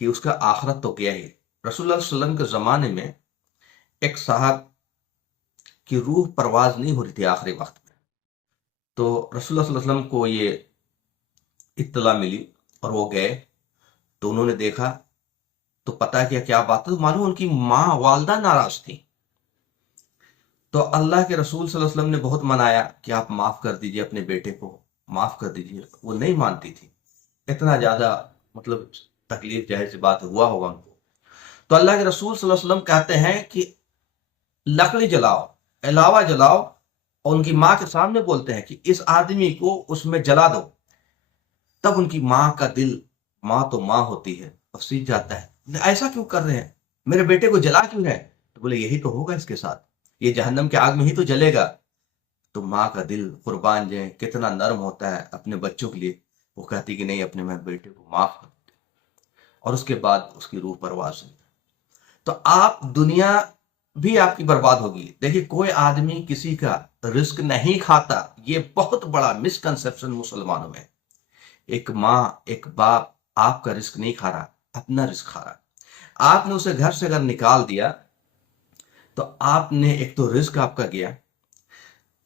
کہ اس کا آخرت تو گیا ہی. رسول اللہ صلی اللہ علیہ وسلم کے زمانے میں ایک صاحب کی روح پرواز نہیں ہو رہی تھی آخری وقت میں. تو رسول اللہ صلی اللہ علیہ وسلم کو یہ اطلاع ملی اور وہ گئے. تو انہوں نے دیکھا تو پتا کیا کیا بات ہے. معلوم ان کی ماں والدہ ناراض تھی. تو اللہ کے رسول صلی اللہ علیہ وسلم نے بہت منایا کہ آپ معاف کر دیجئے اپنے بیٹے کو, معاف کر دیجئے. وہ نہیں مانتی تھی. اتنا زیادہ مطلب تکلیف ظاہر سی بات ہوا ہوگا ان کو. تو اللہ کے رسول صلی اللہ علیہ وسلم کہتے ہیں کہ لکڑی جلاؤ, علاوہ جلاؤ, اور ان کی ماں کے سامنے بولتے ہیں کہ اس آدمی کو اس میں جلا دو. تب ان کی ماں کا دل, ماں تو ماں ہوتی ہے, اور سیکھ جاتا ہے ایسا کیوں کر رہے ہیں, میرے بیٹے کو جلا کیوں ہے. تو بولے یہی تو ہوگا اس کے ساتھ, یہ جہنم کے آگ میں ہی تو جلے گا. تو ماں کا دل قربان جائیں کتنا نرم ہوتا ہے اپنے بچوں کے لیے. وہ کہتی کہ نہیں اپنے میں بیٹے کو معاف کر دے, اور اس کے بعد اس کی روح پرواز ہوئی. تو آپ دنیا بھی آپ کی برباد ہوگی. دیکھیے کوئی آدمی کسی کا رزق نہیں کھاتا, یہ بہت بڑا مسکنسیپشن مسلمانوں میں. ایک ماں ایک باپ آپ کا رزق نہیں کھا رہا, اپنا رزق کھا رہا. آپ نے اسے گھر سے اگر نکال دیا تو آپ نے ایک تو رزق آپ کا گیا.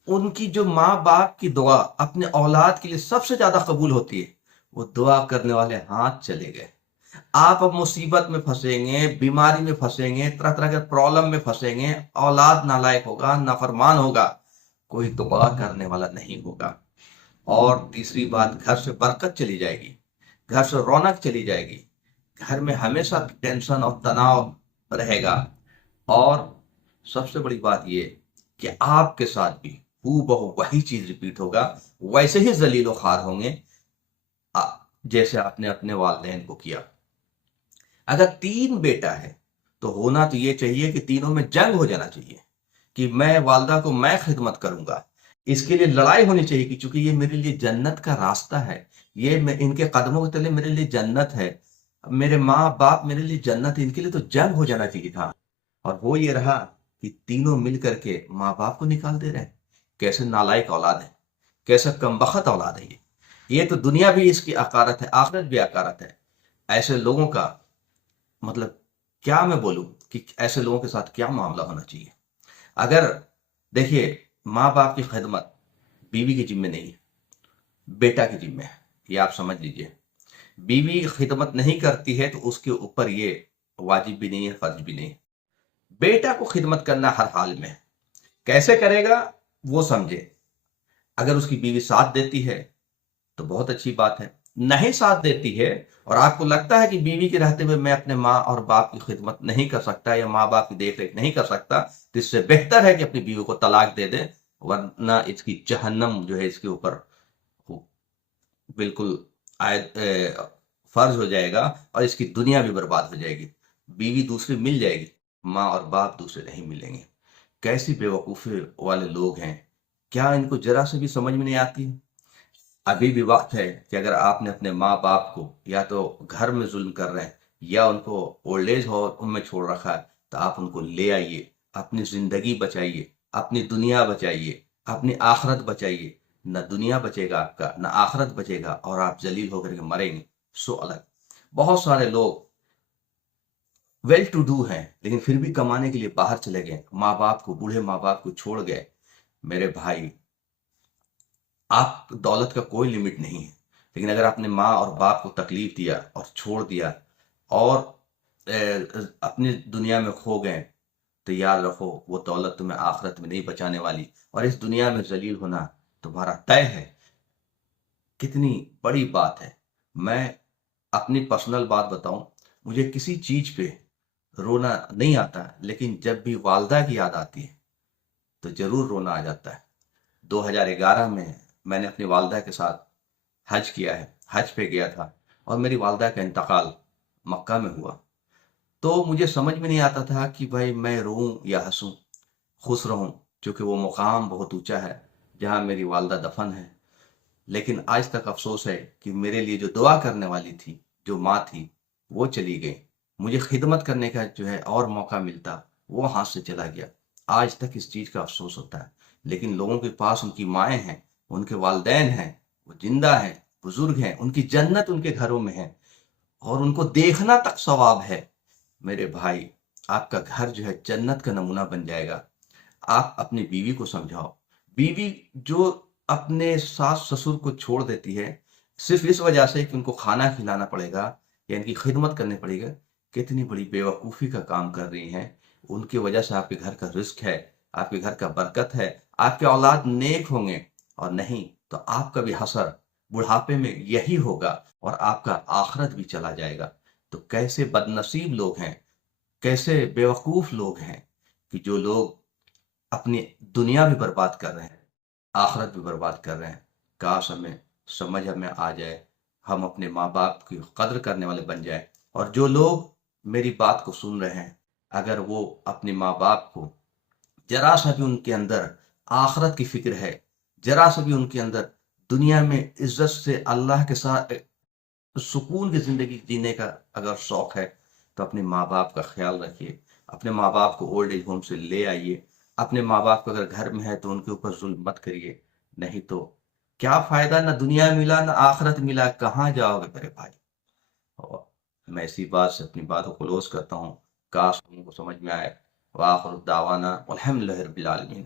ان کی جو ماں باپ کی دعا اپنے اولاد کے لیے سب سے زیادہ قبول ہوتی ہے, وہ دعا کرنے والے ہاتھ چلے گئے. آپ اب مصیبت میں پھنسیں گے, بیماری میں پھنسیں گے, طرح طرح کے پرابلم میں پھنسیں گے, اولاد نالائق ہوگا, نافرمان ہوگا, کوئی دعا کرنے والا نہیں ہوگا. اور تیسری بات, گھر سے برکت چلی جائے گی, گھر سے رونق چلی جائے گی, گھر میں ہمیشہ ٹینشن اور تناؤ رہے گا. اور سب سے بڑی بات یہ کہ آپ کے ساتھ بھی بہو وہی چیز ریپیٹ ہوگا, ویسے ہی ذلیل و خوار ہوں گے جیسے آپ نے اپنے والدین کو کیا. اگر 3 بیٹا ہے تو ہونا تو یہ چاہیے کہ تینوں میں جنگ ہو جانا چاہیے کہ میں والدہ کو میں خدمت کروں گا. اس کے لیے لڑائی ہونی چاہیے کہ چونکہ یہ میرے لیے جنت کا راستہ ہے, یہ ان کے قدموں کے تلے میرے لیے جنت ہے, میرے ماں باپ میرے لیے جنت ہے. ان کے لیے تو جنگ ہو جانا چاہیے تھا. اور وہ یہ رہا کہ تینوں مل کر کے ماں باپ کو نکال دے رہے ہیں. کیسے نالائق اولاد ہے, کیسا کمبخت اولاد ہے. یہ تو دنیا بھی اس کی عقارت ہے, آخرت بھی عقارت ہے. ایسے لوگوں کا مطلب کیا میں بولوں کہ ایسے لوگوں کے ساتھ کیا معاملہ ہونا چاہیے. اگر دیکھیے ماں باپ کی خدمت بیوی کی ذمہ نہیں ہے, بیٹا کی ذمہ ہے, یہ آپ سمجھ لیجئے. بیوی خدمت نہیں کرتی ہے تو اس کے اوپر یہ واجب بھی نہیں ہے, فرض بھی نہیں ہے. بیٹا کو خدمت کرنا ہر حال میں ہے. کیسے کرے گا وہ سمجھے. اگر اس کی بیوی ساتھ دیتی ہے تو بہت اچھی بات ہے, نہیں ساتھ دیتی ہے اور آپ کو لگتا ہے کہ بیوی کے رہتے ہوئے میں اپنے ماں اور باپ کی خدمت نہیں کر سکتا یا ماں باپ کی دیکھ ریکھ نہیں کر سکتا, تو اس سے بہتر ہے کہ اپنی بیوی کو طلاق دے دے, ورنہ اس کی جہنم جو ہے اس کے اوپر بالکل فرض ہو جائے گا اور اس کی دنیا بھی برباد ہو جائے گی. بیوی دوسری مل جائے گی, ماں اور باپ دوسرے نہیں ملیں گے. کیسی بیوقوفی والے لوگ ہیں, کیا ان کو ذرا سے بھی سمجھ میں نہیں آتی. ابھی بھی وقت ہے کہ اگر آپ نے اپنے ماں باپ کو یا تو گھر میں ظلم کر رہے ہیں یا ان کو اولڈ ایج ہوم میں چھوڑ رکھا ہے, تو آپ ان کو لے آئیے, اپنی زندگی بچائیے, اپنی دنیا بچائیے, اپنی آخرت بچائیے. نہ دنیا بچے گا آپ کا, نہ آخرت بچے گا, اور آپ ذلیل ہو کر کے مریں گے. سو الگ. بہت سارے لوگ ویل ٹو ڈو ہیں لیکن پھر بھی کمانے کے لیے باہر چلے گئے, ماں باپ کو, بوڑھے ماں باپ کو چھوڑ گئے. میرے بھائی, آپ دولت کا کوئی لمٹ نہیں ہے, لیکن اگر آپ نے ماں اور باپ کو تکلیف دیا اور چھوڑ دیا اور اپنی دنیا میں کھو گئے, تو یاد رکھو وہ دولت تمہیں آخرت میں نہیں بچانے والی, اور اس دنیا میں ذلیل ہونا تمہارا طے ہے. کتنی بڑی بات ہے. میں اپنی پرسنل بات بتاؤں, مجھے کسی چیز پہ رونا نہیں آتا, لیکن جب بھی والدہ کی یاد آتی ہے تو ضرور رونا آ جاتا ہے. 2011 میں نے اپنی والدہ کے ساتھ حج کیا ہے, حج پہ گیا تھا, اور میری والدہ کا انتقال مکہ میں ہوا. تو مجھے سمجھ میں نہیں آتا تھا کہ بھائی میں روؤں یا ہنسوں, خوش رہوں, کیونکہ وہ مقام بہت اونچا ہے جہاں میری والدہ دفن ہے. لیکن آج تک افسوس ہے کہ میرے لیے جو دعا کرنے والی تھی, جو ماں تھی, وہ چلی گئی. مجھے خدمت کرنے کا جو ہے اور موقع ملتا, وہ ہاتھ سے چلا گیا. آج تک اس چیز کا افسوس ہوتا ہے. لیکن لوگوں کے پاس ان کی مائیں ہیں, ان کے والدین ہیں, وہ زندہ ہیں, بزرگ ہیں, ان کی جنت ان کے گھروں میں ہے. اور ان کو دیکھنا تک ثواب ہے، میرے بھائی آپ کا گھر جو ہے جنت کا نمونہ بن جائے گا۔ آپ اپنی بیوی کو سمجھاؤ، بیوی جو اپنے ساس سسر کو چھوڑ دیتی ہے صرف اس وجہ سے کہ ان کو کھانا کھلانا پڑے گا یا ان کی خدمت کرنی پڑے گا، کتنی بڑی بے وقوفی کا کام کر رہی ہیں۔ ان کی وجہ سے آپ کے گھر کا رزق ہے، آپ کے گھر کا برکت ہے، آپ کے اولاد نیک ہوں گے، اور نہیں تو آپ کا بھی حشر بڑھاپے میں یہی ہوگا اور آپ کا آخرت بھی چلا جائے گا۔ تو کیسے بد نصیب لوگ ہیں، کیسے بے وقوف لوگ ہیں کہ جو لوگ اپنی دنیا بھی برباد کر رہے ہیں، آخرت بھی برباد کر رہے ہیں۔ کاش ہمیں سمجھ ہمیں آ جائے، ہم اپنے ماں باپ کی قدر کرنے والے بن جائیں۔ اور جو لوگ میری بات کو سن رہے ہیں، اگر وہ اپنے ماں باپ کو ذرا سا بھی ان کے اندر آخرت کی فکر ہے، ذرا سا بھی ان کے اندر دنیا میں عزت سے اللہ کے ساتھ سکون کی زندگی جینے کا اگر شوق ہے تو اپنے ماں باپ کا خیال رکھیے، اپنے ماں باپ کو اولڈ ایج ہوم سے لے آئیے، اپنے ماں باپ کو اگر گھر میں ہے تو ان کے اوپر ظلم مت کریے، نہیں تو کیا فائدہ، نہ دنیا ملا نہ آخرت ملا، کہاں جاؤ گے میرے بھائی۔ اور میں اسی بات سے اپنی بات کو کلوز کرتا ہوں، کاش تم کو سمجھ میں آئے۔ وآخر دعوانا والحمد للہ رب العالمین۔